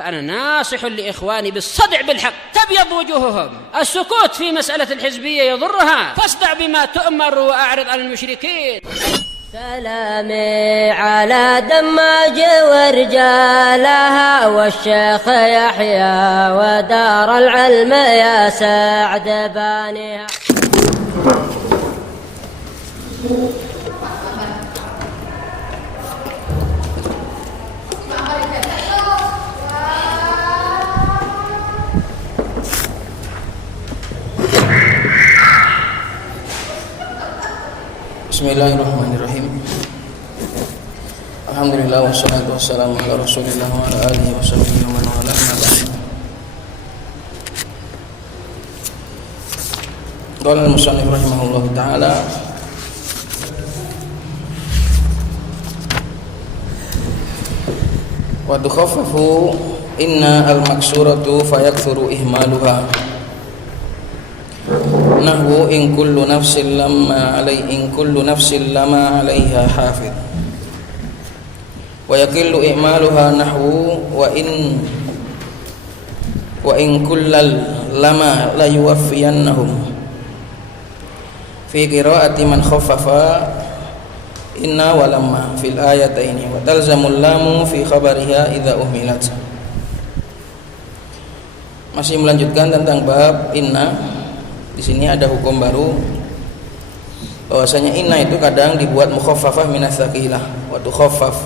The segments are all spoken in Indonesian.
فأنا ناصح لإخواني بالصدع بالحق تبيض وجوههم. السكوت في مسألة الحزبية يضرها، فاصدع بما تؤمر وأعرض عن المشركين. سلامي على دماج ورجالها والشيخ يحيى ودار العلم يا سعد بانيها. Bismillahirrahmanirrahim. Alhamdulillah wassalatu wassalamu ala Rasulillah wa ala alihi washabbihi wa man wala. Qala al-musannif rahimahullahu ta'ala wa tukhaffafu inna al-maksuratu fayakthuru ihmaluha. Nahwu in kullu nafsin lama alaiha hafid wa yakillu i'maluha nahwu wa in kullal lama la yuwaffiyannahum fi qira'ati man khaffafa inna wa lamma fil ayataini wa talzamul lamu fi khabariha idza uhmilat. Masih melanjutkan tentang bab inna. Di sini ada hukum baru bahwasanya inna itu kadang dibuat mukhaffafah minas tsaqilah wa tukhaffaf,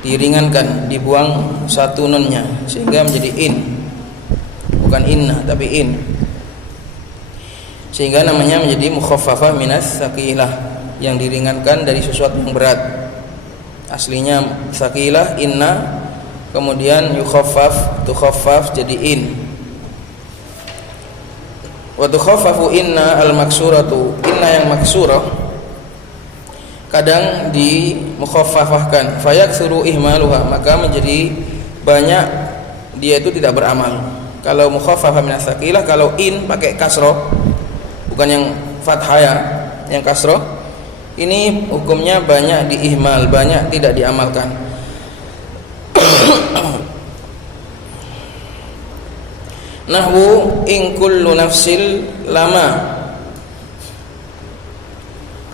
diringankan, dibuang satu nunnya sehingga menjadi in, bukan inna tapi in, sehingga namanya menjadi mukhaffafah minas tsaqilah, yang diringankan dari sesuatu yang berat. Aslinya tsaqilah inna, kemudian yukhaffaf tukhaffaf jadi in. Wa tukhaffafu inna al-maksuratu, inna yang maksurah kadang di mukhaffafahkan, fayaktsuru ihmaluha, maka menjadi banyak dia itu tidak beramal. Kalau mukhaffafah min as-saqilah, kalau in pakai kasroh, bukan yang fathah ya, yang kasroh, ini hukumnya banyak diihmal, banyak tidak diamalkan. Nahwu in kullu nafsil lama.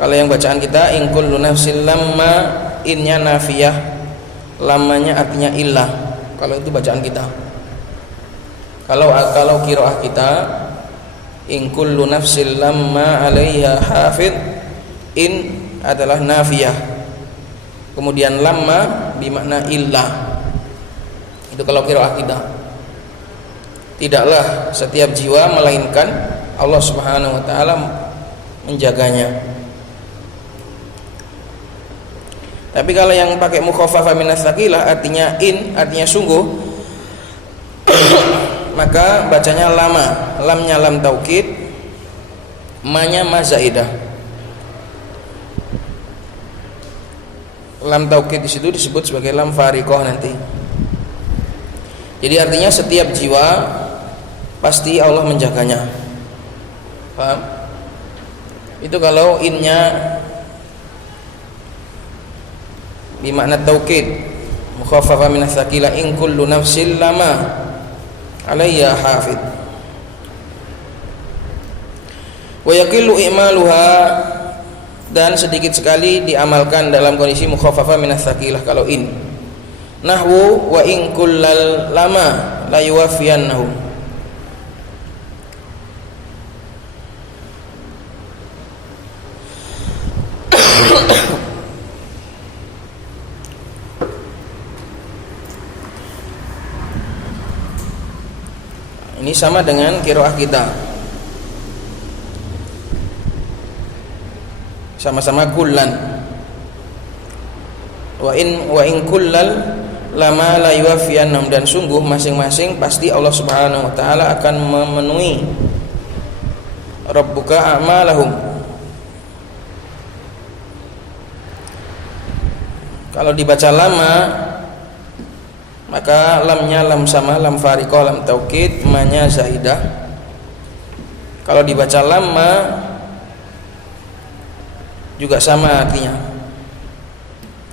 Kalau yang bacaan kita in kullu nafsil lama, innya nafiyah, lamanya artinya illah. Kalau itu bacaan kita. Kalau qiraah kita in kullu nafsil lama 'alaiha hafid, in adalah nafiyah. Kemudian lama bermakna illah. Itu kalau qiraah kita. Tidaklah setiap jiwa melainkan Allah Subhanahu wa taala menjaganya. Tapi kalau yang pakai mukhaffafah minas tsaqilah artinya in, artinya sungguh, maka bacanya lama, lamnya lam taukid, ma-nya ma zaidah. Lam taukid di situ disebut sebagai lam fariqah nanti. Jadi artinya setiap jiwa pasti Allah menjaganya. Paham? Itu kalau innya bimakna taukid, mukhaffafah min as-saqilah, in kullu nafsin lama 'alaiha hafid. Wa yaqillu i'maluha, dan sedikit sekali diamalkan dalam kondisi mukhaffafah min as-saqilah kalau in. Nahwu wa in kullal lama la yuwaffiyannahum. Ini sama dengan qiraah kita, sama-sama kullan. Wa in kullal lama la yuwaffiyannahum, dan sungguh masing-masing pasti Allah Subhanahu wa taala akan memenuhi rabbuka a'malahum. Kalau dibaca lama, maka lamnya lam sama, lam fariqah, lam taukid, ma-nya zaidah. Kalau dibaca lama juga sama artinya,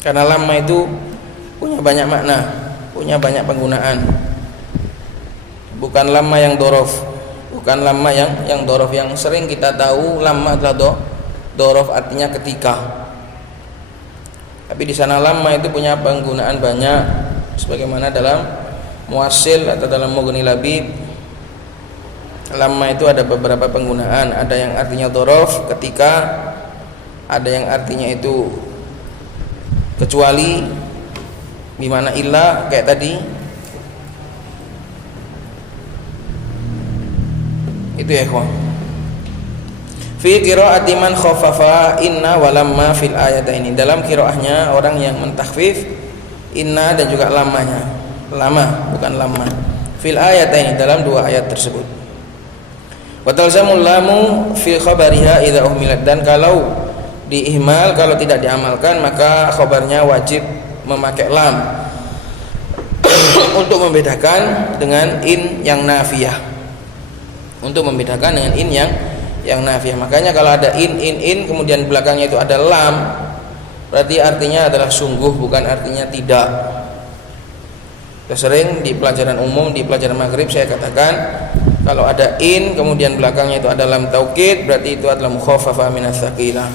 karena lama itu punya banyak makna, punya banyak penggunaan. Bukan lamma yang dorof, bukan lamma yang dorof yang sering kita tahu. Lamma adalah dorof artinya ketika. Tapi di sana lamma itu punya penggunaan banyak, sebagaimana dalam muasil atau dalam mughni labib. Lamma itu ada beberapa penggunaan, ada yang artinya dorof ketika, ada yang artinya itu kecuali, bimana illa kayak tadi. Itu ya ikhwan. Fi qiraati man khaffafa inna wa lamma fil ayataini. Dalam qiraahnya orang yang mentakhfif inna dan juga lamanya. Lama bukan lamma. Fil ayataini, dalam dua ayat tersebut. Wa talzamul lamu fi khabariha idza uhmilat. Dan kalau diihmal, kalau tidak diamalkan, maka khabarnya wajib memakai lam untuk membedakan dengan in yang nafiyah. Untuk membedakan dengan in yang nafiyah. Makanya kalau ada in kemudian belakangnya itu ada lam, berarti artinya adalah sungguh, bukan artinya tidak. Sering di pelajaran umum, di pelajaran maghrib saya katakan, kalau ada in kemudian belakangnya itu ada lam taukid, berarti itu adalah mukhaffafah minas tsaqilah.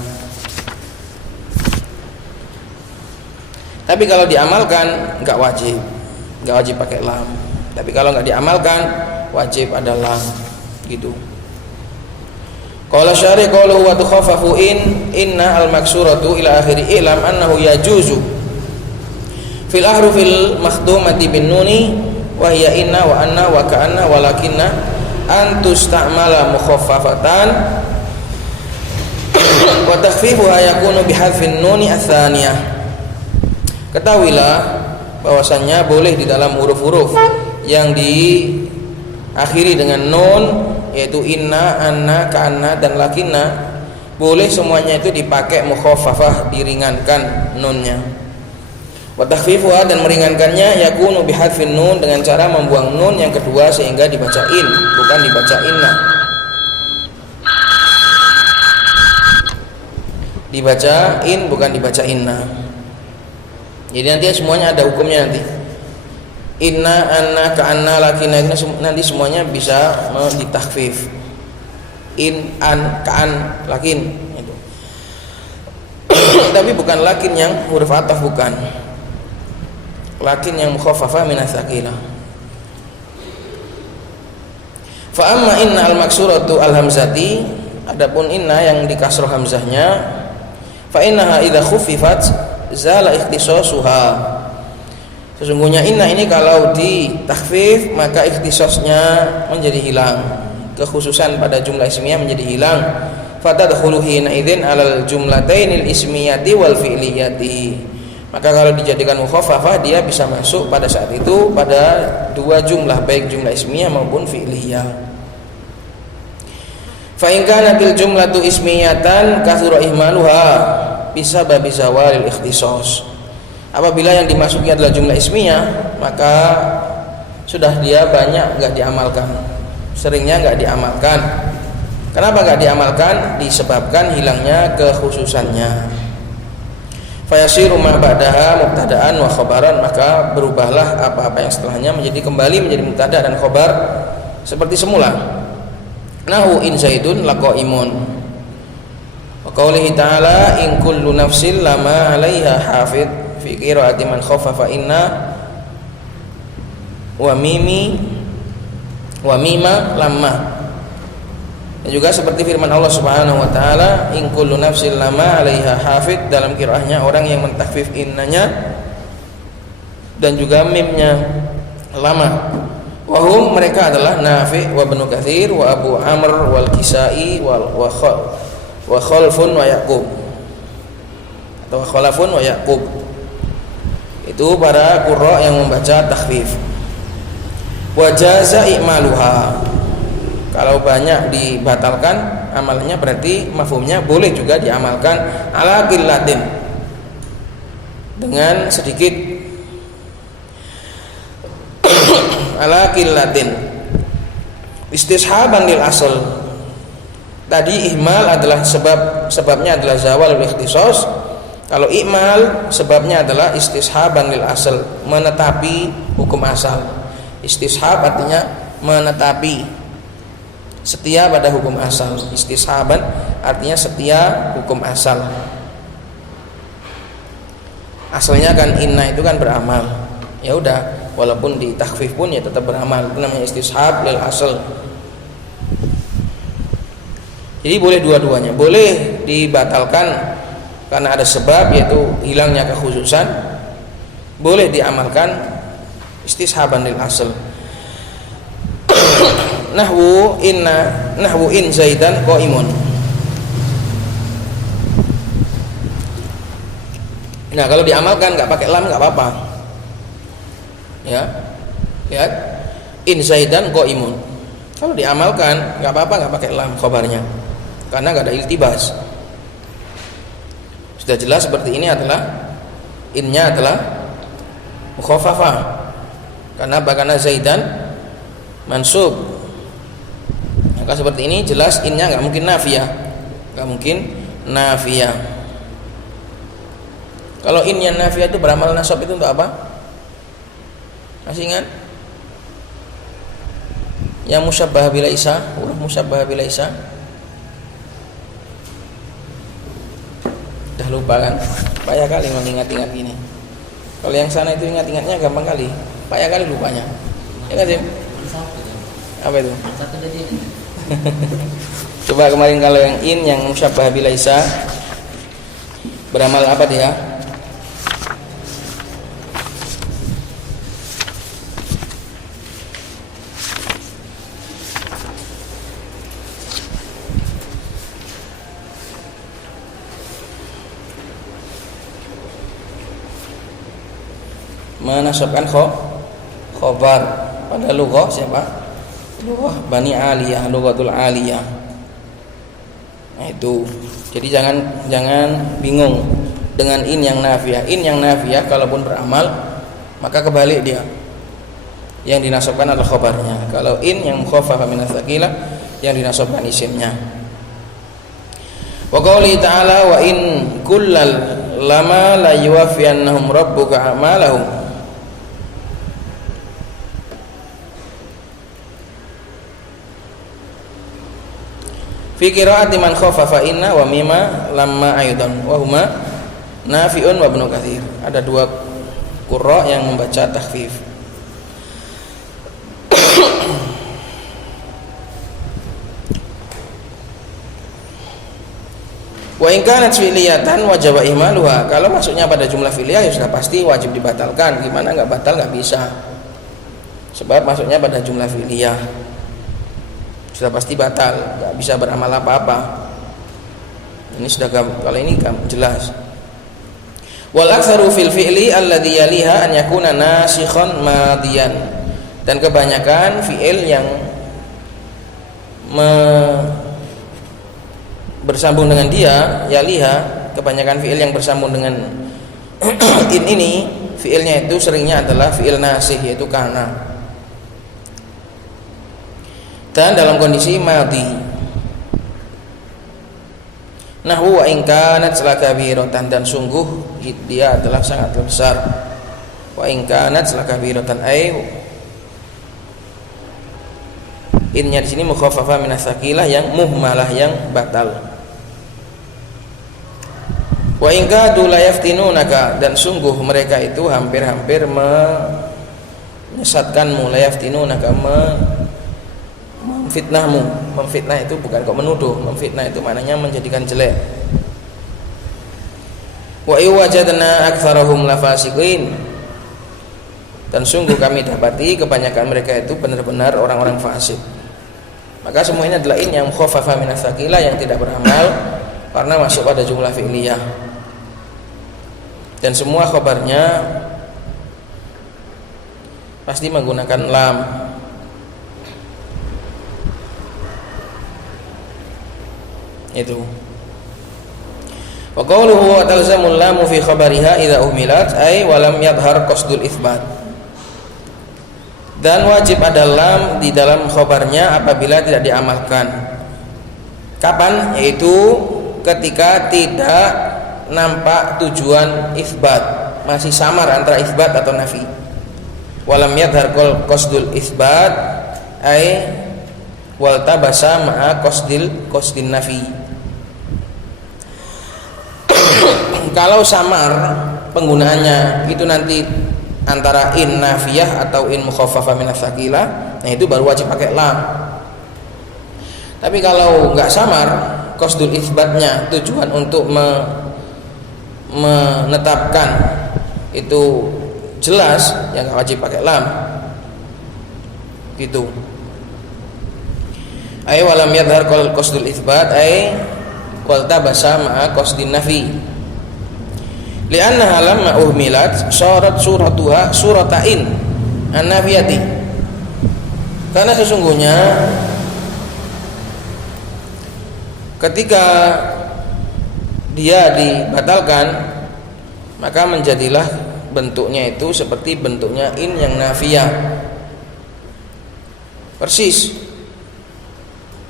Tapi kalau diamalkan nggak wajib pakai lam. Tapi kalau nggak diamalkan wajib ada lam, gitu. Qala syarih qalu wa tukhaffafu inna al maksuratu ila akhiri ilam annahu yajuzu fil ahrufil makhdumati bin nuni wa hiya inna wa anna wa ka'anna walakinna an tusta'mala mukhaffafatan wa takhfifuha yakunu bihadfin nuni ats-tsaniyah. Ketahuilah bahwasannya boleh di dalam huruf-huruf yang diakhiri dengan nun, yaitu inna, anna, ka'anna dan lakinna, boleh semuanya itu dipakai mukhaffafah, diringankan nunnya. Wa takhfifuha, dan meringankannya yakunu bihadfin nun, dengan cara membuang nun yang kedua sehingga dibaca in, bukan dibaca inna. Dibaca in bukan dibaca inna. Jadi nanti semuanya ada hukumnya nanti. Inna, anna, ka'anna, lakinna itu nanti semuanya bisa ditakhfif. In, an, ka'an, lakin itu. Tapi bukan lakin yang huruf ataf, bukan. Lakin yang mukhaffafah minas tsaqilah. Fa amma inna al maksuratu al hamzati, adapun inna yang dikasroh hamzahnya, fa innaha idza khuffifat zala ikhtisasuha. Sesungguhnya inna ini kalau ditakhfif maka ikhtisasnya menjadi hilang, kekhususan pada jumlah ismiyah menjadi hilang. Fatadkhulu hina idzin alal jumlatainil ismiyati wal fi'liyati. Maka kalau dijadikan mukhaffafah dia bisa masuk pada saat itu pada dua jumlah, baik jumlah ismiyah maupun fi'liyah. Fa in kanatil jumlatu ismiyatan katsura ihmaluha bisababi zawalil ikhtisas. Apabila yang dimasuki adalah jumlah ismiyah, maka sudah dia banyak enggak diamalkan. Seringnya enggak diamalkan. Kenapa enggak diamalkan? Disebabkan hilangnya kekhususannya. Fayasiru ma ba'daha mubtada'an wa khabaran, maka berubahlah apa-apa yang setelahnya kembali menjadi mubtada' dan khabar seperti semula. Nahu in zaidun laqaimun. Wa qaulihi ta'ala in kullu nafsin lama 'alaiha hafid fi qiraati man khaffafa inna wa mima lamma. Dan juga seperti firman Allah Subhanahu wa taala in kullu nafsin lama 'alaiha hafid, dalam qiraahnya orang yang mentakhfif innanya dan juga mimnya lama. Wahum, mereka adalah Nafi' wa Ibnu Katsir wa Abu Amr wal Kisai wa Khalfun wa Yaqub, atau Khalafun wa Yaqub. Itu para qurra yang membaca takhfif. Wa jaza i'maluha, kalau banyak dibatalkan amalnya berarti mafhumnya boleh juga diamalkan ala qillatin, dengan sedikit. Ala qillatin istishaban lil asl. Tadi ihmal adalah sebabnya adalah zawalul ikhtisas, Kalau i'mal sebabnya adalah istishaban lil asal, menetapi hukum asal. Istishab artinya menetapi, setia pada hukum asal. Istishaban artinya setia hukum asal. Asalnya kan inna itu kan beramal. Ya udah, walaupun di takhfif pun ya tetap beramal. Itu namanya istishab lil asal. Jadi boleh dua-duanya. Boleh dibatalkan karena ada sebab, yaitu hilangnya kekhususan. Boleh diamalkan istishaban lil asal. Nahwu in zaidan qaimun. Nah, kalau diamalkan nggak pakai lam nggak apa-apa. Ya, lihat, in zaidan qaimun. Kalau diamalkan nggak apa-apa nggak pakai lam khabarnya, karena nggak ada iltibas. Sudah jelas seperti ini adalah innya adalah mukhaffafah. Karena zaidan mansub. Maka seperti ini jelas innya nggak mungkin nafiyah. Nggak mungkin nafiyah. Kalau in yang nafiyah itu beramal nasab itu untuk apa? Masih ingat? Yang musyabbah bila isa, huruf musyabbah bila isa. Udah lupa kan? Payah kali mengingat-ingat gini. Kalau yang sana itu ingat-ingatnya gampang kali, payah kali lupanya. Ya kan, Sim? Apa itu? Satu tadi. Coba kemarin kalau yang in yang musyabbah bila isa beramal apa dia? Menasabkan khobar pada lughah siapa? Lughah Bani Aliyah, lughatul Aliyah. Nah itu. Jadi jangan bingung dengan in yang nafiyah. In yang nafiyah kalaupun beramal maka kebalik dia. Yang dinasabkan adalah khobarnya. Kalau in yang mukhaffafah min ats-tsaqilah yang dinasabkan isimnya. Wa qouli ta'ala wa in kullal lama la yuwaffiyannahum rabbuka a'malahum. Fi qiraati man khaffafa inna wa mimma lamma aydan wa huma Nafi'un wa Ibnu Katsir. Ada dua qurra yang membaca takhfif. Wa in kanat fi'liyatan wajib ihmaluha. Kalau masuknya pada jumlah fi'liyah ya sudah pasti wajib dibatalkan. Gimana enggak batal? Enggak bisa. Sebab masuknya pada jumlah fi'liyah. Sudah pasti batal, nggak bisa beramal apa-apa. Ini sudah kalau ini jelas. Wal aktsaru fil fi'li alladhi yaliha an yakuna nasikhan madiyan. Dan kebanyakan fi'il yang bersambung dengan dia, yaliha, kebanyakan fi'il yang bersambung dengan in ini, fi'ilnya itu seringnya adalah fi'il nasih, yaitu kana. Dan dalam kondisi madhi. Nahwu wa in kanat lakabiratan, dan sungguh dia adalah sangat besar. Wa in kanat lakabiratan ay innya di sini mukhaffafah min ats-tsaqilah yang muhmalah yang batal. Wa in kadu la yaftinunaka, dan sungguh mereka itu hampir-hampir menyesatkanmu, la yaftinunaka memfitnahmu. Memfitnah itu bukan kok menuduh, memfitnah itu maknanya menjadikan jelek. Wa iwajadna aktsarahum lafasiqin, dan sungguh kami dapati kebanyakan mereka itu benar-benar orang-orang fasik. Maka semua ini adalah in yang mukhaffafah min ats-tsaqilah yang tidak beramal karena masuk pada jumlah fi'liyah. Dan semua khabarnya pasti menggunakan lam. Itu. Wa qawluhu wa talzamul lamu fi khabariha idza umilat ay wa lam yadhhar qasdul itsbat. Dan wajib ada lam di dalam khabarnya apabila tidak diamalkan. Kapan? Yaitu ketika tidak nampak tujuan isbat, masih samar antara isbat atau nafi. Walam yadhar qasdul isbat ay wal tabasa ma'a qasdin nafi. Kalau samar penggunaannya itu nanti antara in nafiyah atau in mukhaffafah min ats-tsaqilah, nah itu baru wajib pakai lam. Tapi kalau nggak samar qasdul isbatnya, tujuan untuk menetapkan itu jelas, yang nggak wajib pakai lam gitu. Ay walam yadhar qasdul isbat ay wal tabasa ma'a qasdin nafi. Li'annaha lamma uhmilat syarat suratuha suratain an-nafiyati. Karena sesungguhnya ketika dia dibatalkan, maka menjadilah bentuknya itu seperti bentuknya in yang nafiyah. Persis.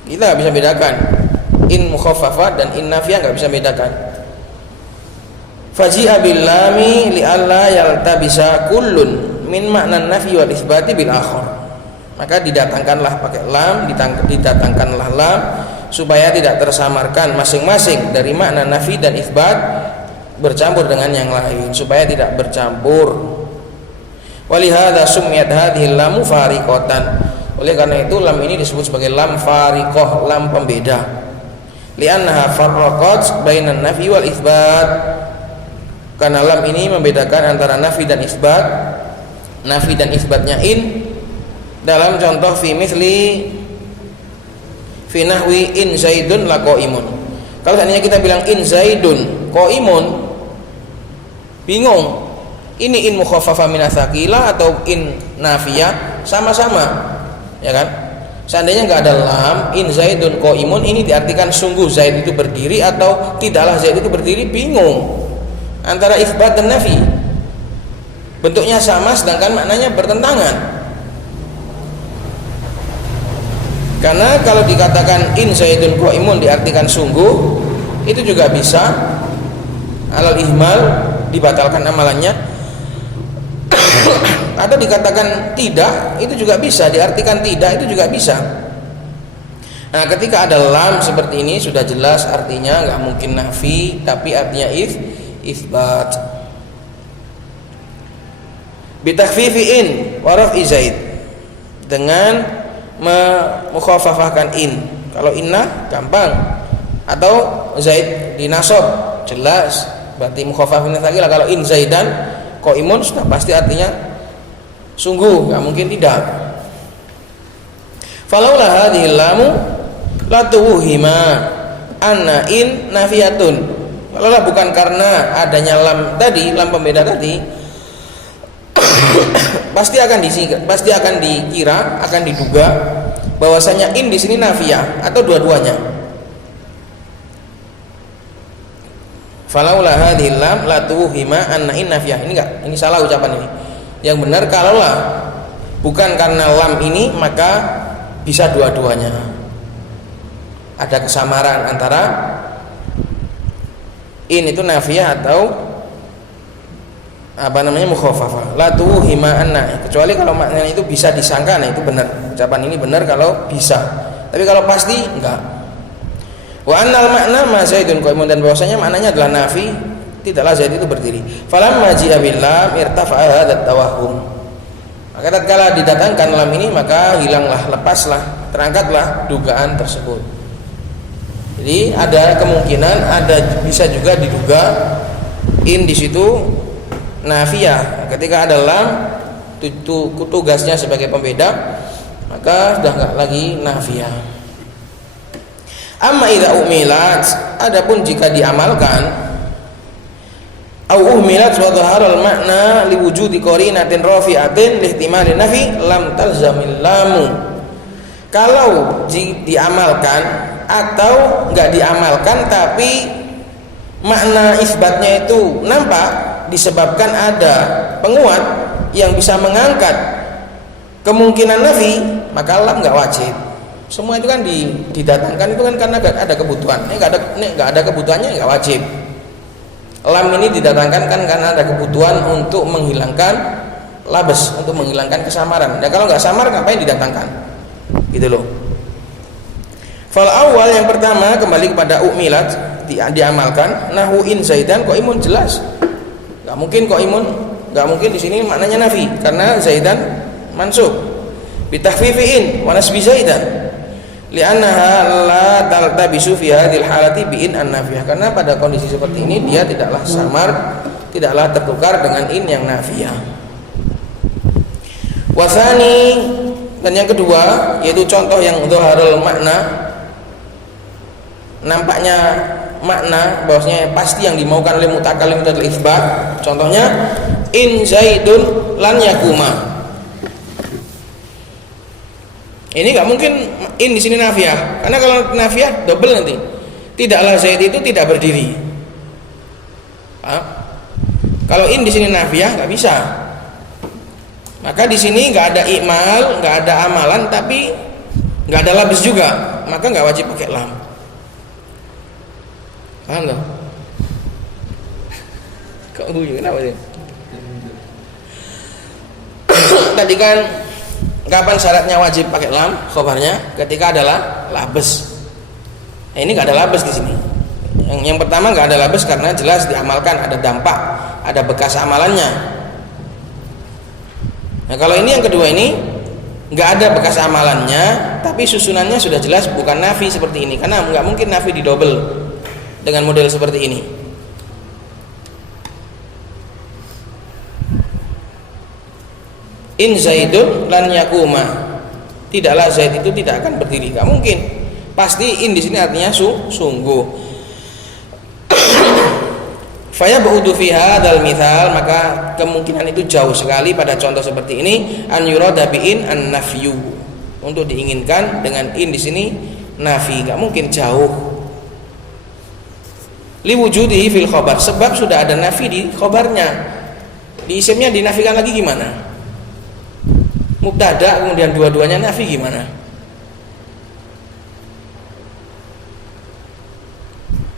Kita nggak bisa bedakan in mukhaffafah dan in nafiyah, nggak bisa bedakan. Faji'a bil lami li'alla yaltabisa kullun min makna nafi wal isbati bil akhar. Maka didatangkanlah pakai lam, didatangkanlah lam supaya tidak tersamarkan masing-masing dari makna nafi dan isbat bercampur dengan yang lain, supaya tidak bercampur. Walihada summiyat hadhil lamu fariqatan. Oleh karena itu lam ini disebut sebagai lam fariqah, lam pembeda. Li'annaha farraqat bainan nafi wal isbat. Karena lam ini membedakan antara nafi dan isbat. Nafi dan isbatnya in dalam contoh fi mithli fi nahwi in zaidun la qaimun. Kalau seandainya kita bilang in zaidun qaimun, bingung ini in mukhaffafah min ats-tsaqilah atau in nafiyah, sama-sama ya kan. Seandainya nggak ada lam, in zaidun qaimun, ini diartikan sungguh Zaid itu berdiri atau tidaklah Zaid itu berdiri, bingung antara isbat dan nafi. Bentuknya sama sedangkan maknanya bertentangan. Karena kalau dikatakan in zaidun qaimun diartikan sungguh, itu juga bisa alal ihmal, dibatalkan amalannya. Atau dikatakan tidak, itu juga bisa, diartikan tidak, itu juga bisa. Nah, ketika ada lam seperti ini sudah jelas artinya nggak mungkin nafi, tapi artinya isbat. Bitakhfifi in wa raf'i zaid, dengan mukhaffafahkan in. Kalau inna gampang, atau zaid dinasab jelas berarti mukhaffafin lagi lah. Kalau in zaidan qaimun sudah pasti artinya sungguh, nggak mungkin tidak. Falaula hadhil lamu la tuwhima anna in nafiyatun. Kalaulah bukan karena adanya lam tadi, lam pembeda tadi, pasti akan dikira, akan diduga bahwasanya in di sini nafiyah atau dua-duanya. Falaula hadhil lam la tuwhima anna in nafiyah. Ini enggak, ini salah ucapan ini. Yang benar kalaulah bukan karena lam ini, maka bisa dua-duanya. Ada kesamaran antara in itu nafiyah atau mukhaffafah. La tuwhima anna, kecuali kalau maknanya itu bisa disangka, nah itu benar. Ucapan ini benar kalau bisa. Tapi kalau pasti enggak. Wa annal makna ma zaidun qaimun, dan bahwasanya maknanya adalah nafi, tidaklah Zaid itu berdiri. Falamma ji'a bil lam irtafa'a hadat tawahhum. Maka tatkala didatangkan lam ini, maka hilanglah, lepaslah, terangkatlah dugaan tersebut. Jadi ada kemungkinan, ada bisa juga diduga in di situ nafiyah. Ketika ada lam, tugasnya sebagai pembeda, maka sudah enggak lagi nafiyah. Amma idza umilat, adapun jika diamalkan, au uhmilat wa dhahara al-ma'na li wujudi qarinatin rafi'atin li ihtimali nafi lam talzamil lamu. Kalau diamalkan atau enggak diamalkan tapi makna isbatnya itu nampak disebabkan ada penguat yang bisa mengangkat kemungkinan nafi, maka lam enggak wajib. Semua itu kan didatangkan itu kan karena ada kebutuhan. Ini enggak ada kebutuhannya enggak wajib. Lam ini didatangkan kan karena ada kebutuhan untuk menghilangkan labes, untuk menghilangkan kesamaran. Dan kalau nggak samar ngapain didatangkan? Gitu loh. Fal awal yang pertama kembali kepada ukmilat, diamalkan. Nahu in zaidan qaimun, jelas. Nggak mungkin qaimun, nggak mungkin di sini maknanya nafi karena zaidan mansub. Bitahfifiin wa nasbi zaidan. Li'annaha la taltabisu fi hadhil halati bi'in an-nafiyah, karena pada kondisi seperti ini dia tidaklah samar, tidaklah tertukar dengan in yang nafiyah. Wasani, dan yang kedua yaitu contoh yang dhaharul makna, nampaknya makna bahwasanya pasti yang dimaukan oleh mutakallim adalah itsbat. Contohnya in zaidun lan yakuma. Ini nggak mungkin in di sini nafiyah, karena kalau nafiyah double nanti. Tidaklah Zaid itu tidak berdiri. Kalau in di sini nafiyah nggak bisa. Maka di sini nggak ada ikmal, nggak ada amalan, tapi nggak ada labis juga. Maka nggak wajib pakai lam. Paham nggak? Kok guyu kenapa sih? Tadi kan kapan syaratnya wajib pakai lam khobarnya? Ketika adalah labes. Nah, ini nggak ada labes di sini. Yang pertama nggak ada labes karena jelas diamalkan, ada dampak, ada bekas amalannya. Nah kalau ini yang kedua ini nggak ada bekas amalannya, tapi susunannya sudah jelas bukan nafi seperti ini, karena nggak mungkin nafi didouble dengan model seperti ini. In zaidun lan yakuma, tidaklah Zaid itu tidak akan berdiri, nggak mungkin. Pasti in di sini artinya sungguh. Faya ba'udu fi hadzal mithal, maka kemungkinan itu jauh sekali pada contoh seperti ini an yurada bi in an nafyu, untuk diinginkan dengan in di sini nafi, nggak mungkin, jauh. Li wujudihi fil khabar, sebab sudah ada nafi di khabarnya. Di isimnya dinafikan lagi gimana? Mubtada kemudian dua-duanya nafi gimana?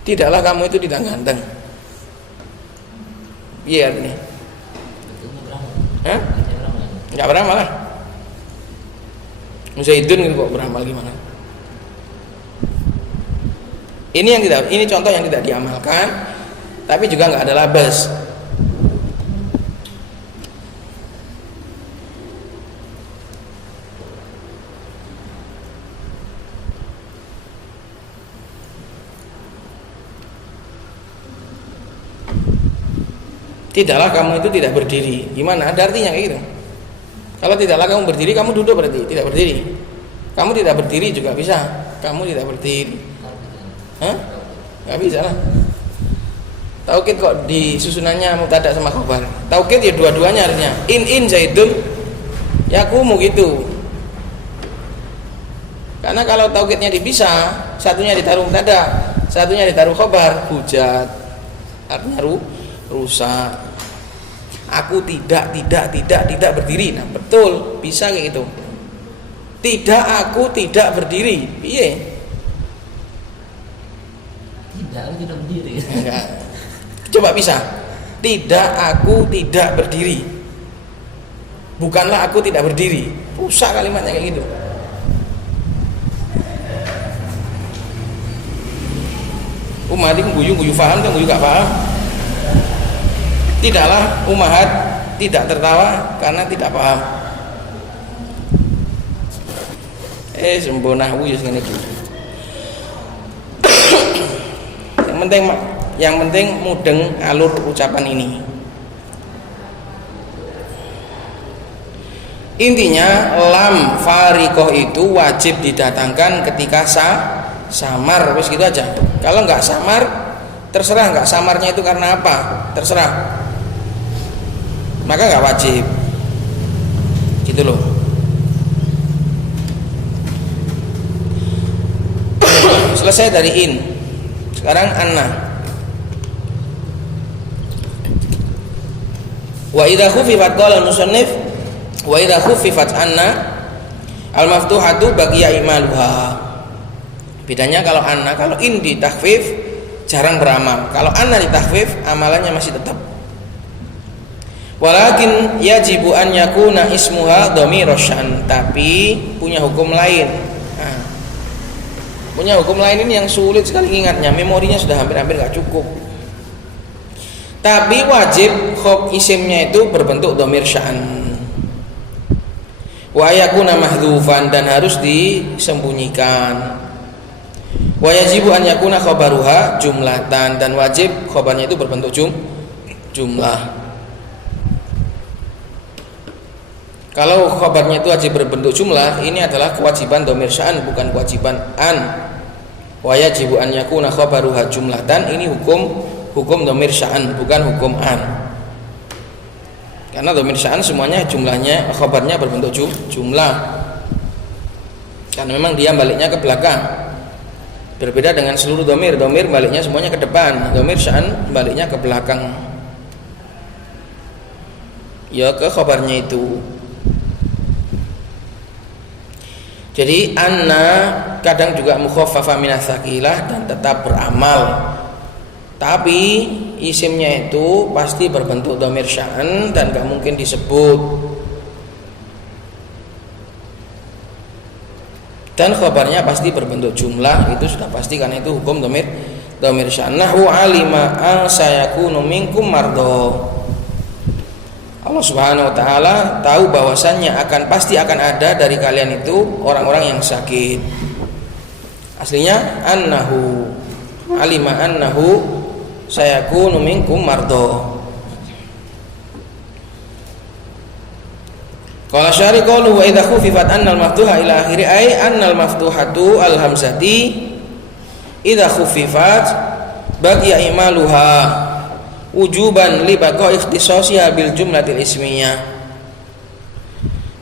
Tidaklah kamu itu tidak ganteng. Iya artinya. Hah? Enggak beramal lah. Zaidun kok beramal gimana? Ini contoh yang tidak diamalkan, tapi juga nggak ada labas. Tidaklah kamu itu tidak berdiri. Gimana? Ada artinya kayak gitu. Kalau tidaklah kamu berdiri, kamu duduk berarti tidak berdiri. Kamu tidak berdiri juga bisa. Kamu tidak berdiri. Hah? Gak bisa lah. Taukid kok di susunannya mubtada sama khabar. Taukid ya dua-duanya artinya. In zaidun yakumu gitu. Karena kalau taukidnya dipisah, satunya ditaruh mubtada, satunya ditaruh khabar, hujat. Artinya rusak. Aku tidak berdiri. Nah betul, bisa kayak gitu. Aku tidak berdiri. Iya. Tidak berdiri. Enggak. Coba bisa. Aku tidak berdiri. Bukanlah aku tidak berdiri. Rusak kalimatnya kayak gitu. Umati guyu paham kan, guyu gak paham. Tidaklah ummahat tidak tertawa karena tidak paham. Sembunah wujud ngene iki. Yang penting mudeng alur ucapan ini. Intinya lam fariqah itu wajib didatangkan ketika samar, wis gitu aja. Kalau nggak samar, terserah nggak samarnya itu karena apa, terserah. Maka nggak wajib, gitu loh. Selesai dari in. Sekarang anna. Wa idza khufifat qala al-musannif wa idza khufifat anna al-maftuhatu baqiya imaluha. Bedanya kalau anna, kalau in di takhfif jarang beramal. Kalau anna ditakhfif, amalannya masih tetap. Walakin yajibu an yakuna ismuha dhamir sya'an, tapi punya hukum lain. Nah, punya hukum lain ini yang sulit sekali ingatnya, memorinya sudah hampir-hampir nggak cukup. Tapi wajib khob isimnya itu berbentuk dhamir sya'an. Wa yakuna mahdhufan, dan harus disembunyikan. Wa yajibu an yakuna khabaruha jumlatan, dan wajib khabarnya itu berbentuk jumlah. Kalau khabarnya itu wajib berbentuk jumlah, ini adalah kewajiban dhamir sya'an, bukan kewajiban an. Wa yajibu an yakuna khabaruha jumlatan, ini hukum dhamir sya'an, bukan hukum an. Karena dhamir sya'an semuanya jumlahnya, khabarnya berbentuk jumlah. Karena memang dia baliknya ke belakang. Berbeda dengan seluruh dhamir baliknya semuanya ke depan. Dhamir sya'an baliknya ke belakang. Ya, ke khabarnya itu. Jadi anna kadang juga mukhaffafa minas tsaqilah dan tetap beramal. Tapi isimnya itu pasti berbentuk dhamir sya'an dan gak mungkin disebut. Dan khabarnya pasti berbentuk jumlah, itu sudah pasti karena itu hukum dhamir sya'an. Nahwu alima an sayakunu minkum mardo. Allah Subhanahu wa taala tahu bahwasannya pasti akan ada dari kalian itu orang-orang yang sakit. Aslinya annahu alima annahu sayakunu minkum mardo. Qala syari qalu wa idza khufifat annal maftuha ila akhiri ay annal maftuhatu al hamzati idza khufifat baqiya imaluha wujuban li baqa ikhtisasiha bil jumlatil ismiyah.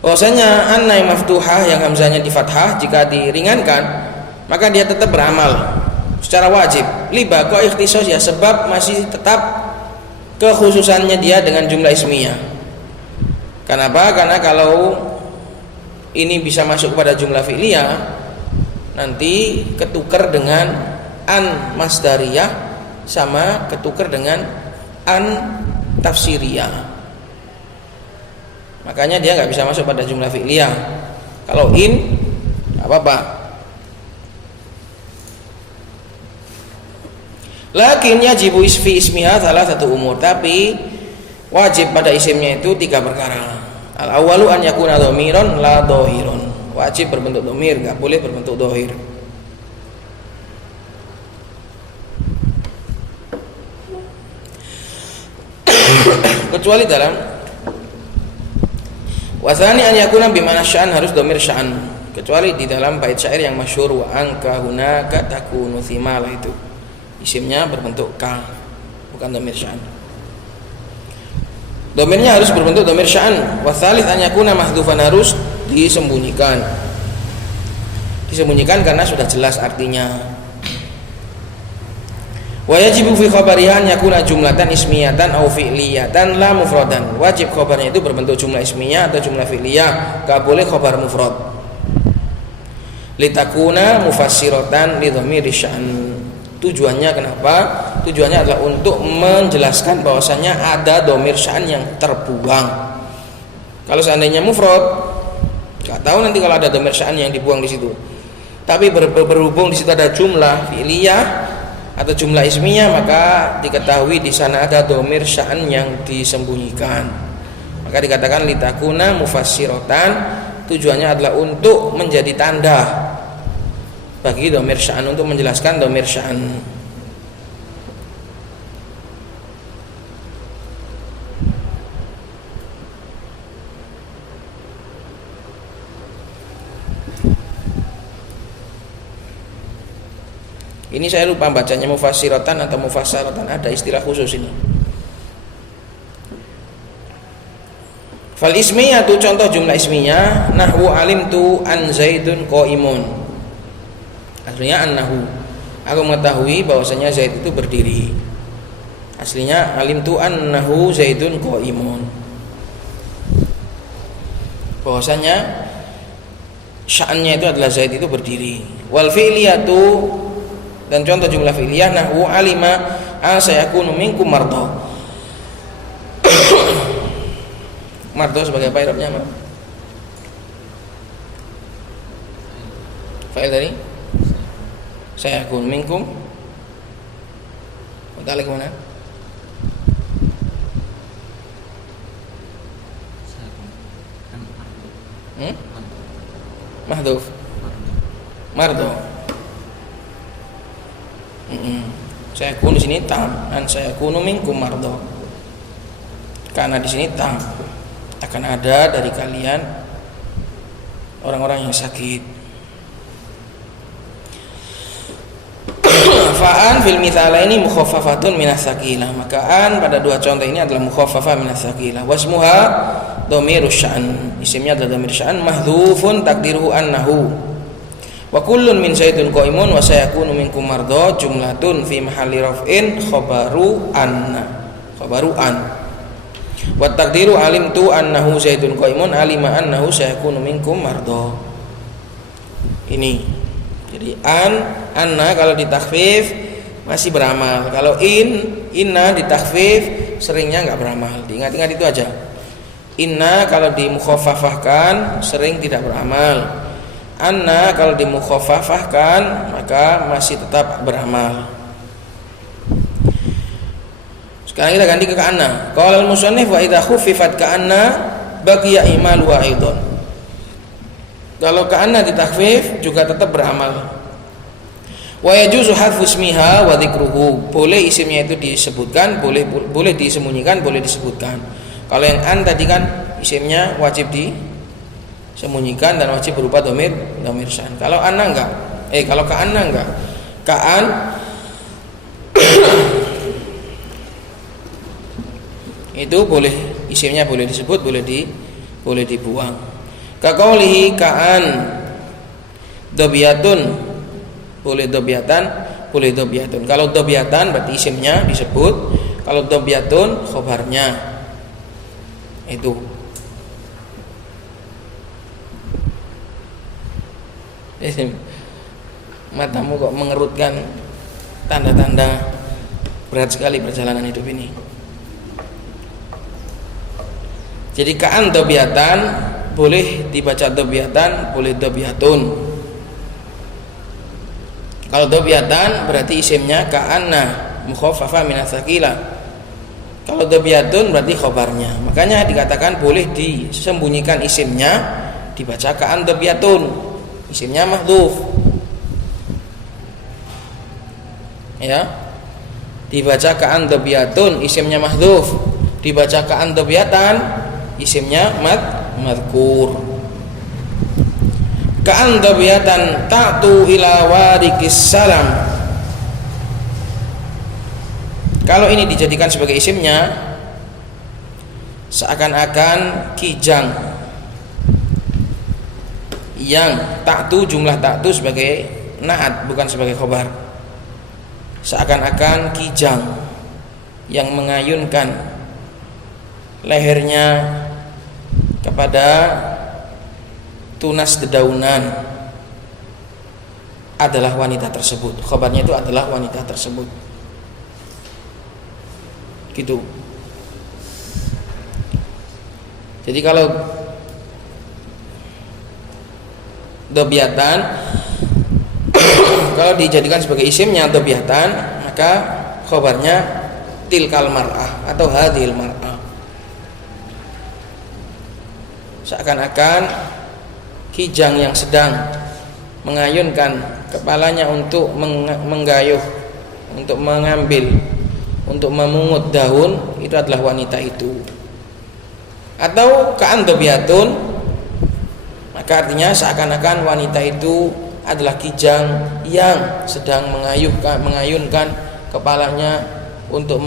Bahwasanya anna yang maftuhah yang hamzahnya di fathah jika diringankan maka dia tetap beramal secara wajib li baqa ikhtisasiha, sebab masih tetap kekhususannya dia dengan jumlah ismiyah. Kenapa? Karena kalau ini bisa masuk kepada jumlah fi'liyah nanti ketukar dengan an masdariyah sama ketukar dengan an tafsiriyah. Makanya dia nggak bisa masuk pada jumlah fi'liyah. Kalau in nggak apa-apa. Lakin yajibu fi ismiha salah satu umur, tapi wajib pada isimnya itu 3 perkara. Al awalu an yakuna dhamiran la dhahirun. Wajib berbentuk dhamir, nggak boleh berbentuk dhahir. Kecuali dalam wasani an yakuna bimana sya'an, harus dhamir sya'an, kecuali di dalam bait syair yang masyhur wa anka hunaka takunu thimala, itu isimnya berbentuk ka, bukan dhamir sya'an. Dhamirnya harus berbentuk dhamir sya'an. Wa tsalits an yakuna mahdhufan, harus disembunyikan karena sudah jelas artinya. Wa yajibu fi khabariha yakuna jumlatan ismiyatan aw fi'liyatan la mufradan. Wajib khabarnya itu berbentuk jumlah ismiyah atau jumlah fi'liyah, enggak boleh khabar mufrad. Litakuna mufassiratan li dhamiri sya'an. Tujuannya kenapa? Tujuannya adalah untuk menjelaskan bahwasanya ada dhamir sya'an yang terbuang. Kalau seandainya mufrad, enggak tahu nanti kalau ada dhamir sya'an yang dibuang di situ. Tapi berhubung di situ ada jumlah fi'liyah atau jumlah ismiyah, maka diketahui di sana ada dhamir sya'an yang disembunyikan. Maka dikatakan litakuna mufassiratan, tujuannya adalah untuk menjadi tanda bagi dhamir sya'an, untuk menjelaskan dhamir sya'an. Ini saya lupa bacanya mufassiratan atau mufassaratan, ada istilah khusus ini. Fal ismiyah itu contoh jumlah ismiyah, nahwu alimtu an zaidun qaimun. Aslinya annahu, aku mengetahui bahwasanya Zaid itu berdiri. Aslinya alimtu annahu zaidun qaimun. Bahwasanya sya'annya itu adalah Zaid itu berdiri. Wal fi'liyatu Dan contoh jumlah fi'liyah nahwu alima an sayakunu minkum mardo. Mardo sebagai apa i'rabnya, Mak? Fa'il tadi sayakunu minkum. Balik mana? Mahdhuf. Mardo. Saya kunu di sini tam, dan saya kunu minkum mardo. Karena di sini tam akan ada dari kalian orang-orang yang sakit. Fa'an fil mithalaini mukhaffafatun minas saqilah. Maka an pada dua contoh ini adalah mukhaffafah minas saqilah. Wasmuha dhamirus sya'n. Isimnya adalah dhamir sya'n mahdhufun taqdiruhu annahu. Wa kullun min zaidun qaimun wa sayakunu minkum mardo jumlatun fi mahalli raf'in khabaru anna. Khabaru an. Wa taqdiru alimtu annahu zaidun qaimun alima annahu sayakunu minkum mardo. Ini. Jadi anna kalau ditakhfif masih beramal. Kalau inna ditakhfif seringnya enggak beramal. Diingat-ingat itu aja. Inna kalau dimukhaffafahkan sering tidak beramal. Anna kalau dimukhaffafahkan maka masih tetap beramal. Sekarang kita ganti ke anna. Qala al-musannif wa idza khuffifat ka anna baqiya imalu wa aidan. Kalau ka'anna ditakhfif juga tetap beramal. Wa yajuzu hadfu ismiha wa dzikruhu. Boleh isimnya itu disebutkan, boleh disembunyikan, boleh disebutkan. Kalau yang an tadi kan isimnya wajib disembunyikan dan wajib berupa dhamir sya'n. Kalau anna enggak. Kalau ka'anna enggak. Ka'an itu boleh isimnya boleh disebut, boleh dibuang. Kaqaulihi ka'an dobiyatun, boleh dobiyatan, boleh dobiyatun. Kalau dobiyatan berarti isimnya disebut, kalau dobiyatun khobarnya. Itu matamu kok mengerutkan tanda-tanda berat sekali perjalanan hidup ini. Jadi ka'an dobiyatan boleh dibaca dobiyatan, boleh dobiyatun. Kalau dobiyatan berarti isimnya ka'anna mukhaffafah minas saqilah. Kalau dobiyatun berarti khobarnya. Makanya dikatakan boleh disembunyikan isimnya, dibaca ka'an dobiyatun, isimnya mahdhuf. Ya, dibaca ka'an dobiyatun, isimnya mahdhuf. Dibaca ka'an dobiyatan, isimnya madhkur. Ka'an dobiyatan ta'tu ila warikis salam. Kalau ini dijadikan sebagai isimnya, seakan-akan kijang yang ta'tu, jumlah ta'tu sebagai na'at bukan sebagai khobar. Seakan-akan kijang yang mengayunkan lehernya kepada tunas dedaunan adalah wanita tersebut. Khobarnya itu adalah wanita tersebut. Gitu. Jadi kalau dobiyatan kalau dijadikan sebagai isimnya dobiyatan, maka khobarnya tilkal mar'ah atau hadhil mar'ah. Seakan-akan kijang yang sedang mengayunkan kepalanya untuk menggayuh, untuk mengambil, untuk memungut daun, itu adalah wanita itu. Atau ka'an dobiyatun, maka artinya seakan-akan wanita itu adalah kijang yang sedang mengayunkan kepalanya untuk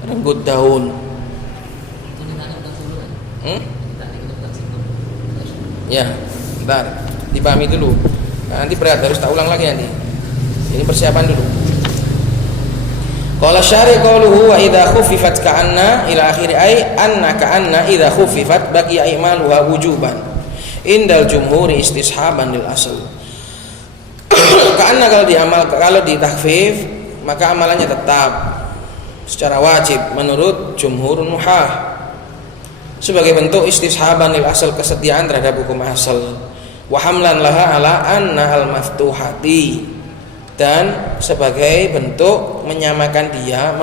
merenggut daun. Ya, bentar, dipahami dulu. Nah, nanti berat, harus tak ulang lagi nanti. Ini persiapan dulu. Qala syari qauluhu wa idza khuffifat ka'anna ila akhiri ay anna ka'anna idza khuffifat baqiya imaluha wujuban indal jumhuri istishaban lil asl. ka'anna kalau ditakhfif maka amalannya tetap secara wajib menurut jumhur nuhah sebagai bentuk istishaban lil asal, kesetiaan terhadap hukum asal, wa hamlan laha ala anna al maftuhati, dan sebagai bentuk menyamakan dia,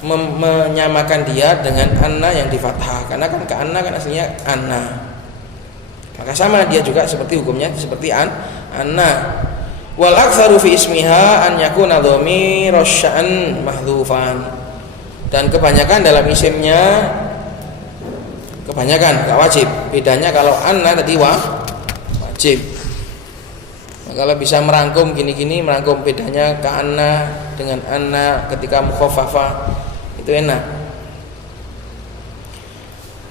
menyamakan dia dengan anna yang di fathah, karena kan ka anna kan aslinya anna, maka sama dia juga seperti hukumnya seperti anna. Wal aktsaru fi ismiha an yakuna dhamir sya'an mahdhufan, dan kebanyakan dalam isimnya gak wajib. Bedanya kalau anna tadi wajib. Nah, kalau bisa merangkum gini-gini, merangkum bedanya ka anna dengan anna ketika mukhaffafah itu enak.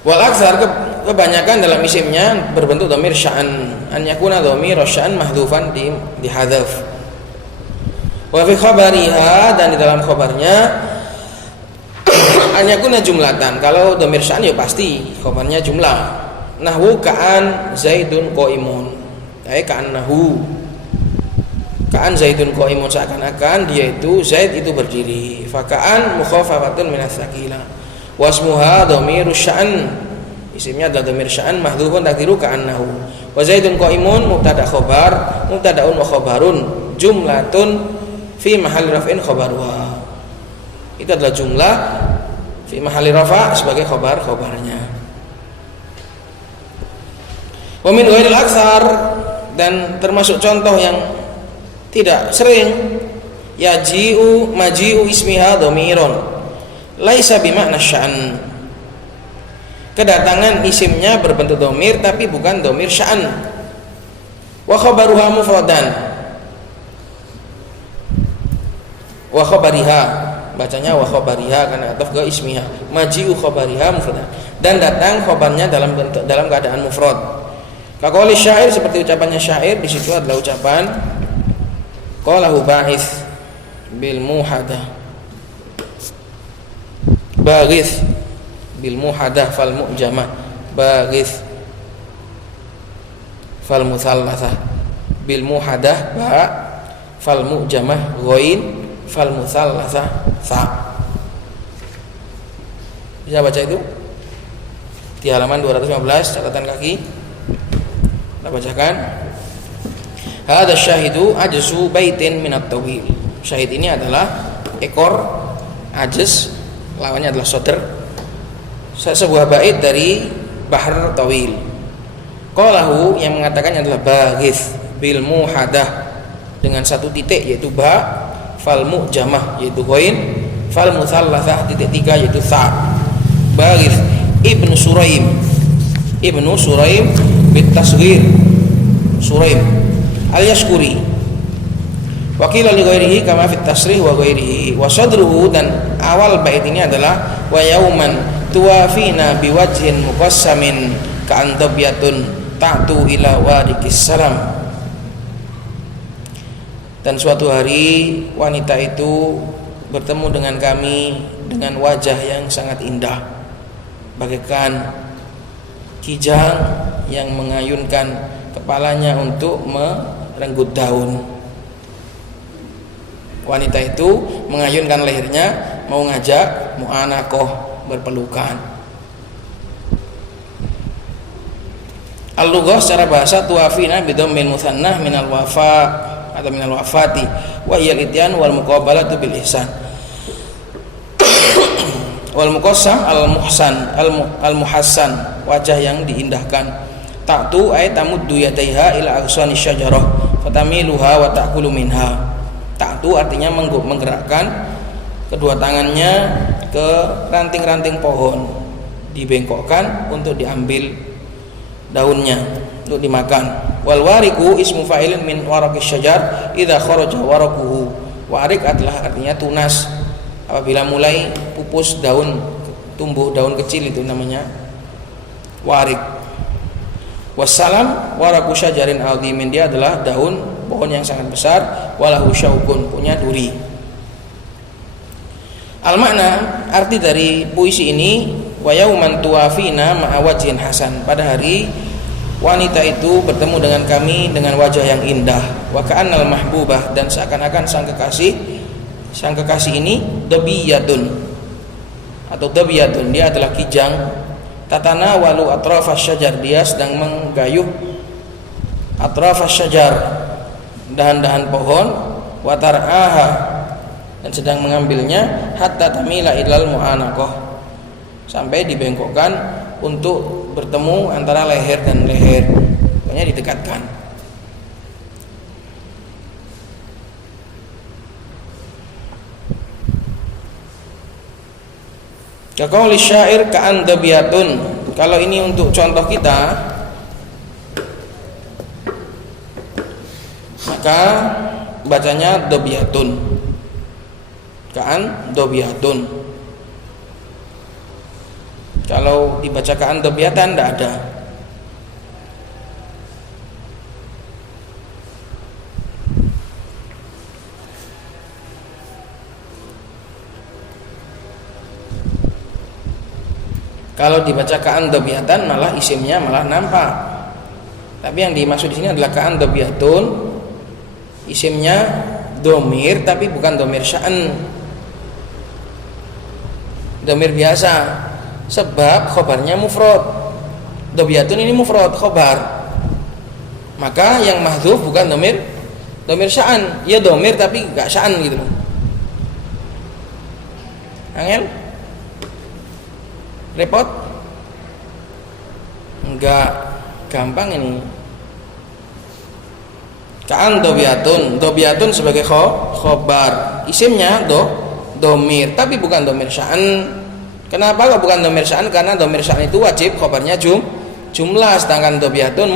Wal aktsar kebanyakan dalam isimnya berbentuk dhamir sya'an, an yakuna dhamir sya'an mahdhufan dihadzaf. Wa fi khabariha, dan di dalam khabarnya an yakuna jumlatan, kalau dhamir sya'an ya pasti khabarnya jumlah. Nahwu ka'an zaidun qaimun, ka'annahu, ka'an zaidun qaimun, seakan-akan dia itu zaid itu berdiri. Fa ka'an mukhaffafatun minas tsaqila, wasmuha dhamirus sya'an, isimnya adalah dhamir sya'an mahdhufun taqdiru ka'annahu. Wa zaidun qaimun mubtada khabar, mubtadaun wa khabarun, jumlatun fi mahalli raf'in khabaruha, itu adalah jumlah fi mahalli rafa sebagai khabarnya. Wa min ghairil aktsar, dan termasuk contoh yang tidak sering, maji'u ismiha dhamirun laisa bimakna sya'an, kedatangan isimnya berbentuk dhamir tapi bukan dhamir sya'an. Wa khabaruha mufradan, wa khabariha, bacanya wa khabariha karena ataf ke ismiha. Maji'u khabariha mufradan, dan datang khabarnya dalam keadaan mufrad. Kaqauli syair, seperti ucapannya syair, di situ adalah ucapan qalahu ba'its bil muhadah, baghits bil muhadah fal mu'jamah, baghits fal musallatsah bil muhadah ba fal mu'jamah ghain fal musallatsah sa. Bisa baca itu di halaman 215 catatan kaki. Kita bacakan. Hadza syahidu ajzu baitin minat tawil. Syahid ini adalah ekor, ajz lawannya adalah sodr, sebuah bait dari bahr tawil. Qalahu, yang mengatakannya adalah baghits bil muhadah dengan satu titik yaitu ba, fal mu'jamah yaitu ghain, fal musallatsah titik tiga yaitu sa. Baghits ibnu Suraim bit tasghir Suraim al-Yashkuri, wa qila li ghairihi kama fit tasrih wa ghairihi. Wa sadruhu, dan awal bait ini adalah wa yauman tuwafina biwajhin muqassamin ka'an tabyatun ta'tu ila wadikis salam, dan suatu hari wanita itu bertemu dengan kami dengan wajah yang sangat indah, bagaikan kijang yang mengayunkan kepalanya untuk merenggut daun. Wanita itu mengayunkan lehernya mau ngajak mu'anakoh, berpelukan. Al-lughah secara bahasa tuwafina bidhammil mutsannah minal wafa atau minal wafati wa hiya al-ityan wal muqabalatu bil ihsan. Wal muqassam al-muhsan al-muhassan, wajah yang diindahkan. Ta'tu ay tamuddu yadaiha ila aghsani syajarah fatamiluha wa ta'kulu minha. Ta'tu artinya menggerakkan kedua tangannya ke ranting-ranting pohon, dibengkokkan untuk diambil daunnya untuk dimakan. Wal wariku ismu fa'ilin min waraqis syajar idza kharaja waraquhu. Warik adalah artinya tunas, apabila mulai pupus daun, tumbuh daun kecil itu namanya warik. Wassalam waraku syajarin azimin, dia adalah daun pohon yang sangat besar. Walahu syaukun, punya duri. Al-makna, arti dari puisi ini, wa yauman tuwafina ma'a wajhin hasan, pada hari wanita itu bertemu dengan kami dengan wajah yang indah, wa ka'annal mahbubah, dan seakan-akan sang kekasih ini dabiyatun atau dabiyatun, dia adalah kijang, tatanawalu atrafas syajar, dia sedang menggayuh atrafas syajar, dahan-dahan pohon, wa tar'aha, dan sedang mengambilnya, hatta tamila ilal mu'anaqah, sampai dibengkokkan untuk bertemu antara leher dan leher, pokoknya didekatkan. Kaqauli syair ka'an dabiyatun. Kalau ini untuk contoh kita, maka bacanya dabiyatun, ka'an dabiyatun. Kalau dibaca ka'an dabiyatan tidak ada. Kalau dibaca ka'an dabiyatan malah isimnya malah nampak. Tapi yang dimaksud di sini adalah ka'an dabiyatun, isimnya domir tapi bukan domir sya'an, domir biasa. Sebab khobarnya mufrad. Dabiyatun ini mufrad khobar, maka yang mahdzuf bukan domir sya'an, ya domir tapi gak sya'an gitu loh. Angel? Repot? Enggak, gampang ini. Ka'an dabiyatun sebagai khobar, isimnya domir tapi bukan domir sya'an. Kenapa kok bukan domir sya'an? Karena domir sya'an itu wajib khobarnya jumlah, sedangkan dabiyatun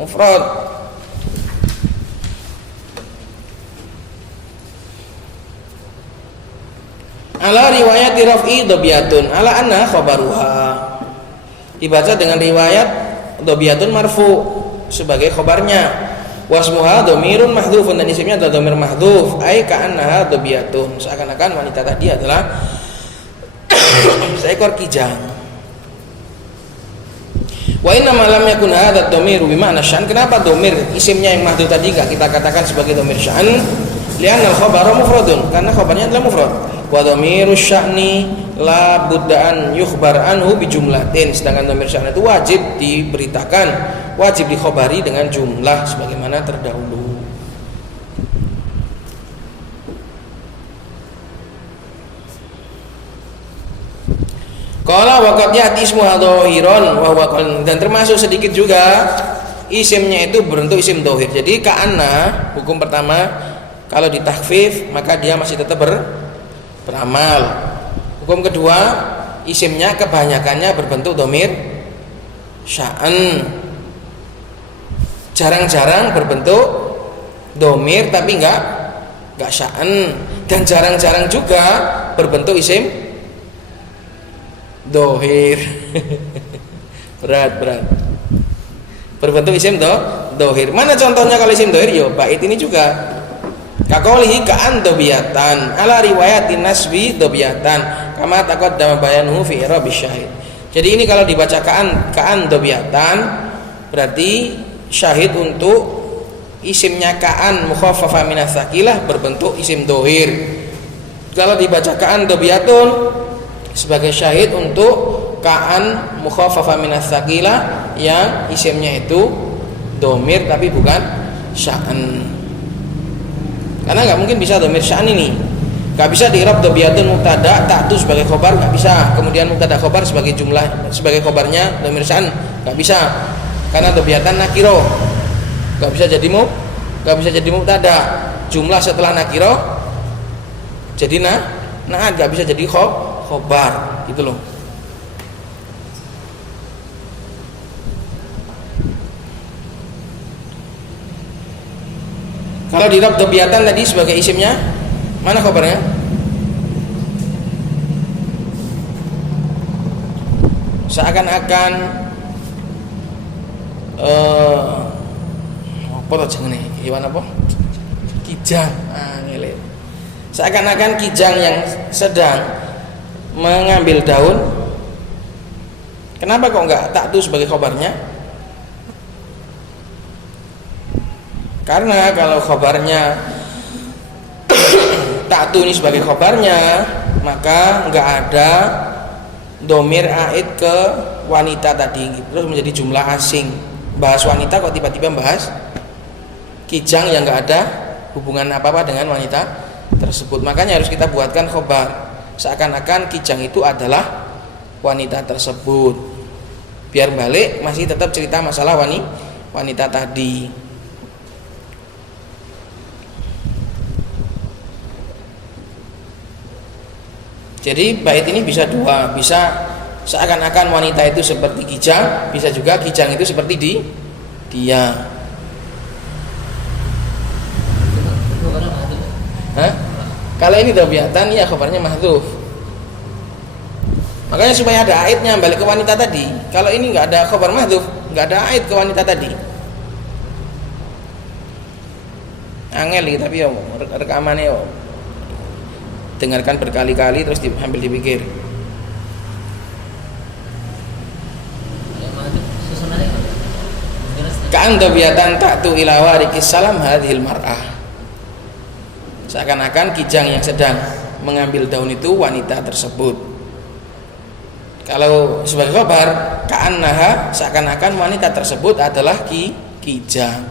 mufrad. Ala riwayat raf'i dabiyatun, ala anna khobaruha, dibaca dengan riwayat dabiyatun marfu sebagai khobarnya, wasmuha dhamirun mahdhufun, dan isimnya adalah dhamir mahdhuf, ai ka'annaha dabiyatun, seakan-akan wanita tadi adalah seekor kijang. Wa inna ma lam yakun hadha dhamiru bima'na sya'an. Kenapa dhamir isimnya yang mahdhuf tadi enggak kita katakan sebagai dhamir sya'an? Li'anna al-khabara mufradun, karena khabarnya adalah mufrad. Wa dhamiru sya'ni la budda an yukhbar anhu bi jumlatin, sedangkan dhamir sya'an itu wajib diberitakan, wajib dikhobari dengan jumlah sebagaimana terdahulu. Qala waqad ya'ti ismuha dhahiran wa huwa, dan termasuk sedikit juga isimnya itu berbentuk isim dhahir. Jadi ka'anna hukum pertama kalau ditakhfif maka dia masih tetap beramal. Hukum kedua, isimnya kebanyakannya berbentuk dhamir sya'an. Jarang-jarang berbentuk dhamir tapi enggak sya'an, dan jarang-jarang juga berbentuk isim dohir. berat berbentuk isim dohir. Mana contohnya kalau isim dohir? Yo bait ini juga kaqaulihi ka'an dabiyatan ala riwayatin nasbi dabiyatan kama taqaddama bayanuhu fi i'rabi syahid. Jadi ini kalau dibaca ka'an dabiyatan berarti syahid untuk isimnya ka'an mukhaffafa minas sakilah berbentuk isim dohir. Kalau dibaca ka'an dabiyatun sebagai syahid untuk ka'an mukhaffafa minas saqilah yang isimnya itu domir tapi bukan sya'an. Karena nggak mungkin bisa domir sya'an ini, nggak bisa diirab dabiyatun mubtada ta'tu sebagai khobar, nggak bisa. Kemudian mubtada khobar sebagai jumlah sebagai khobarnya domir sya'an, nggak bisa. Karena dabiyatan nakiro, nggak bisa jadi mubtada. Jumlah setelah nakiro jadi nggak bisa jadi khobar gitu loh. Kalau di rab dabiyatan tadi sebagai isimnya, mana khobarnya? Seakan-akan apa tuh jenenge? Hewan apa? Kijang. Ngele. Seakan-akan kijang yang sedang mengambil daun. Kenapa kok enggak ta'tu sebagai khobarnya? Karena kalau khobarnya ta'tu ini sebagai khobarnya, maka nggak ada domir aid ke wanita tadi, terus menjadi jumlah asing. Bahas wanita kok tiba-tiba bahas kijang yang nggak ada hubungan apa-apa dengan wanita tersebut. Makanya harus kita buatkan khobar seakan-akan kijang itu adalah wanita tersebut, biar balik masih tetap cerita masalah wanita tadi. Jadi bait ini bisa dua, bisa seakan-akan wanita itu seperti kijang, bisa juga kijang itu seperti dia. Hah? Kalau ini dhabiatan ya khabarnya mahdhuf. Makanya supaya ada aidnya balik ke wanita tadi. Kalau ini nggak ada khabar mahdhuf, nggak ada aid ke wanita tadi. Angel gitu, tapi rekamannya dengarkan berkali-kali terus diambil dipikir. Ka'an dhabiatan ta'tu ila warikis salam hadhil mar'ah. Seakan-akan kijang yang sedang mengambil daun itu wanita tersebut. Kalau sebagai khabar, ka'annaha, seakan-akan wanita tersebut adalah kijang.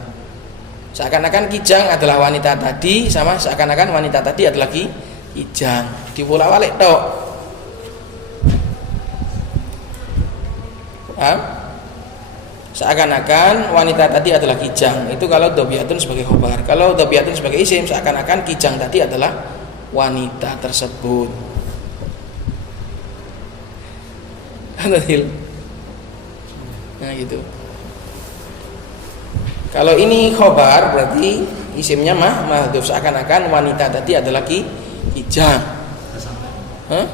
Seakan-akan kijang adalah wanita tadi, sama seakan-akan wanita tadi adalah kijang. Dibolak-balik tok. Paham? Seakan-akan wanita tadi adalah kijang. Itu kalau dhabiatun sebagai khabar. Kalau dhabiatun sebagai isim, seakan-akan kijang tadi adalah wanita tersebut. Nah gitu. Kalau ini khabar berarti isimnya mahdhuf, seakan-akan wanita tadi adalah kijang. Hah?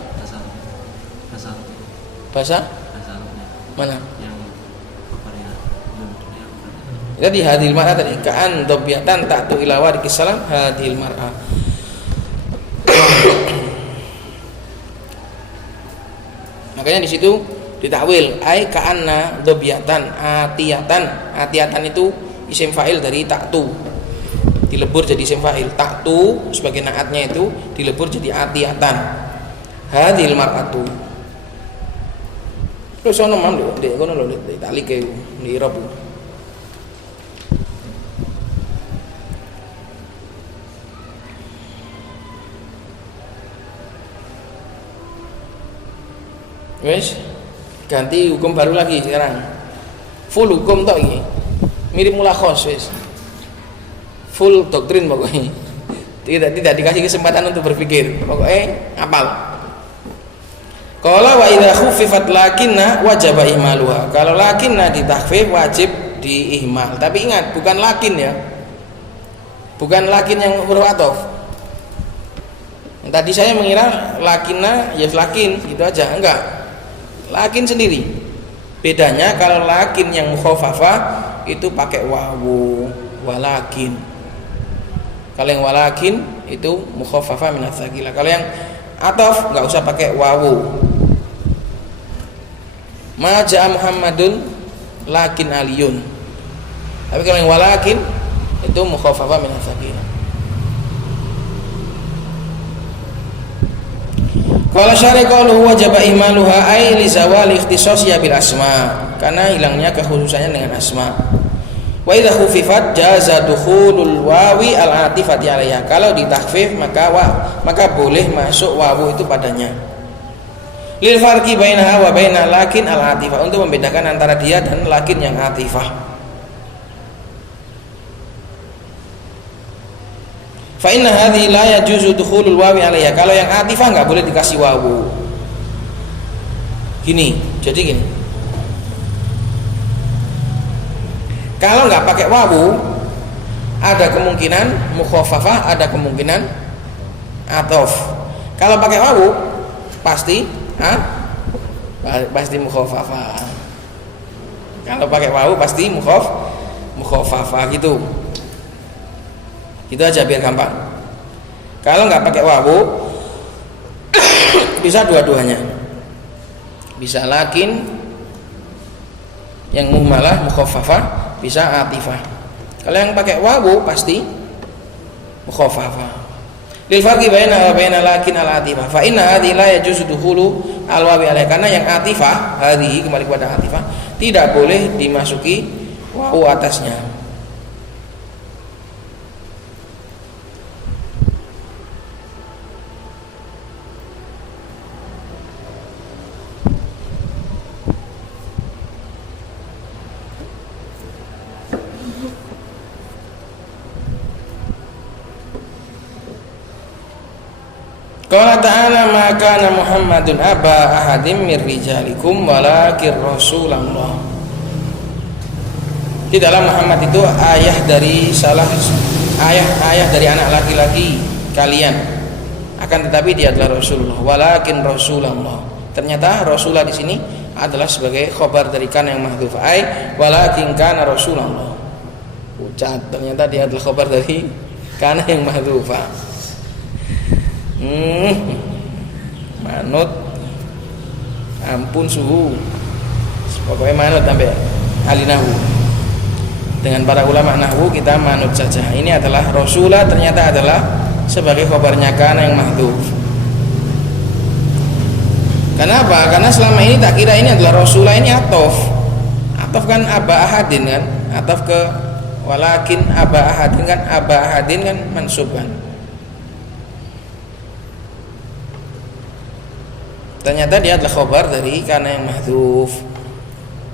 Bahasa? Mana? Jadi hadil mar'ah tadi ka'an dhabiatan ta'tu ila warikis salam hadil mar'ah. Makanya di situ ditakwil ai ka'anna dhabiatan atiyatan itu isim fa'il dari ta'tu, dilebur jadi isim fa'il. Ta'tu sebagai naatnya itu dilebur jadi atiyatan. Hadil mar'atu. Terus ono mam ndek ngono lho ditalike di Arab. Wes ganti hukum baru lagi sekarang. Full hukum tok iki. Mirip mulakhos wes. Full doktrin pokoknya. Tidak dikasih kesempatan untuk berpikir. Pokoknya hafal. Qala wa idza khuffifat lakinna wajaba ihmaluha. Kalau lakinna ditakhfif wajib diihmal. Tapi ingat bukan lakin ya. Bukan lakin yang huruf athof. Tadi saya mengira lakinna ya lakin gitu aja, enggak. Lakin sendiri. Bedanya kalau lakin yang mukhafafah itu pakai wawu, walakin. Kalau yang walakin itu mukhafafah min ats-tsaqilah. Kalau yang ataf enggak usah pakai wawu. Ma ja'a Muhammadun lakin aliyun. Tapi kalau yang walakin itu mukhafafah min ats-tsaqilah. Qala syari qalu wajaba ihmaluha ay li zawali ikhtisasiyya bil asma, karena hilangnya kekhususannya dengan asma. Wa idza khufifat jaza dukhulul wawi al atifati alaiha. Kalau ditakhfif maka boleh masuk wawu itu padanya. Lil farqi bainaha wa baina lakin al atifah, untuk membedakan antara dia dan lakin yang atifah. Fa inna hadhihi la yajuzu dukhulul wawi 'alaiha. Kalau yang atifah enggak boleh dikasih wawu. Jadi gini. Kalau enggak pakai wawu, ada kemungkinan mukhaffafah, ada kemungkinan athof. Kalau pakai wawu pasti mukhaffafah. Kalau pakai wawu pasti mukhaffafah gitu. Itu aja biar gampang. Kalau nggak pakai wawu bisa dua-duanya. Bisa lakin yang muhmalah mukhaffafah, bisa atifah. Kalau yang pakai wawu pasti mukhaffafah. Lil farqi baina lakin al atifah. Fa inna hadhihi la yajuzu dukhulu al wawi alaih, karena yang atifah, hadhihi kembali kepada atifah, tidak boleh dimasuki wawu atasnya. Qala ta'ala ma kana Muhammadun aba ahadim mir rijalikum walakin Rasulullah. Tidaklah Muhammad itu ayah dari anak laki-laki kalian, akan tetapi dia adalah Rasulullah. Walakin Rasulullah. Ternyata Rasulullah di sini adalah sebagai khobar dari kana yang mahdhuf. Walakin kana Rasulullah. Ucat, ternyata dia adalah khobar dari kana yang mahdhufah. Manut, ampun suhu, pokoknya manut sampai ahli nahwu. Dengan para ulama nahwu kita manut saja. Ini adalah Rasulullah, ternyata adalah sebagai khabarnya kana yang mahdhuf. Kenapa? Karena selama ini tak kira ini adalah Rasulullah, ini atof kan aba ahadin kan, atof ke walakin aba ahadin kan mansub kan. Ternyata dia adalah khobar dari kana yang mahdhuf.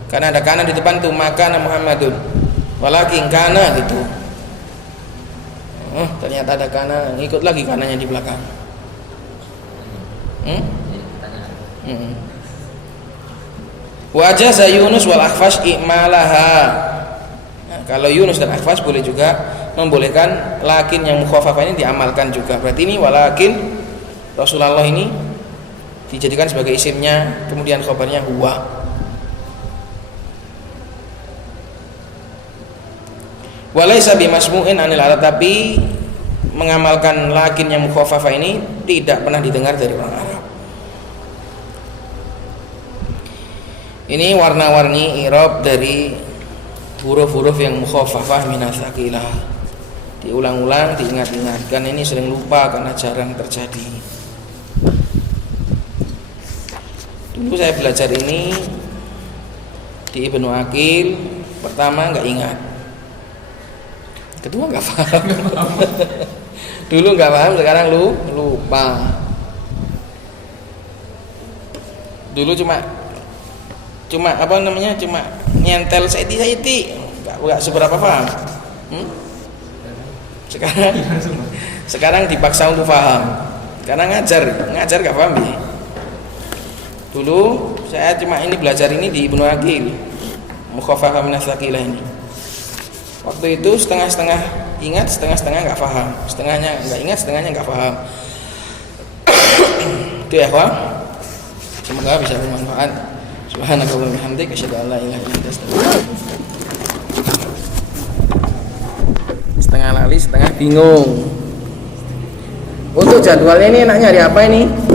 Karena ada kana di depan tuh, maka Muhammadun. Walakin kana gitu. Ternyata ada kana, ngikut lagi kananya di belakang. Wajah Yunus wal Akhfash i'malaha. Nah, kalau Yunus dan Akhfash boleh juga membolehkan lakin yang mukhaffafah ini diamalkan juga. Berarti ini walakin Rasulullah ini dijadikan sebagai isimnya, kemudian khabarnya huwa. Walaysa bimasmu'in anil Arab, tapi mengamalkan lakin yang mukhaffafah ini tidak pernah didengar dari orang Arab. Ini warna-warni i'rab dari huruf-huruf yang mukhaffafah minas tsaqilah. Diulang-ulang, diingat-ingat, kan ini sering lupa karena jarang terjadi. Dulu saya belajar ini di Ibnu Aqil, pertama nggak ingat, kedua nggak paham. Dulu nggak paham, sekarang lupa. Dulu cuma apa namanya, cuma nyentel saiti, nggak seberapa paham. Sekarang dipaksa untuk paham, karena ngajar nggak paham ya. Dulu saya cuma ini belajar ini di Ibnu Aqil, mukhaffafah minas tsaqilah ini. Waktu itu setengah-setengah ingat, setengah-setengah nggak paham, setengahnya nggak ingat, setengahnya nggak paham. Itu ya kawan. Semoga bisa bermanfaat. Subhanakallahumma wa bihamdika asyhadu an la ilaha illa anta astaghfiruka wa atubu ilaik. Setengah lali, setengah bingung. Untuk jadwalnya ini enaknya hari apa ini?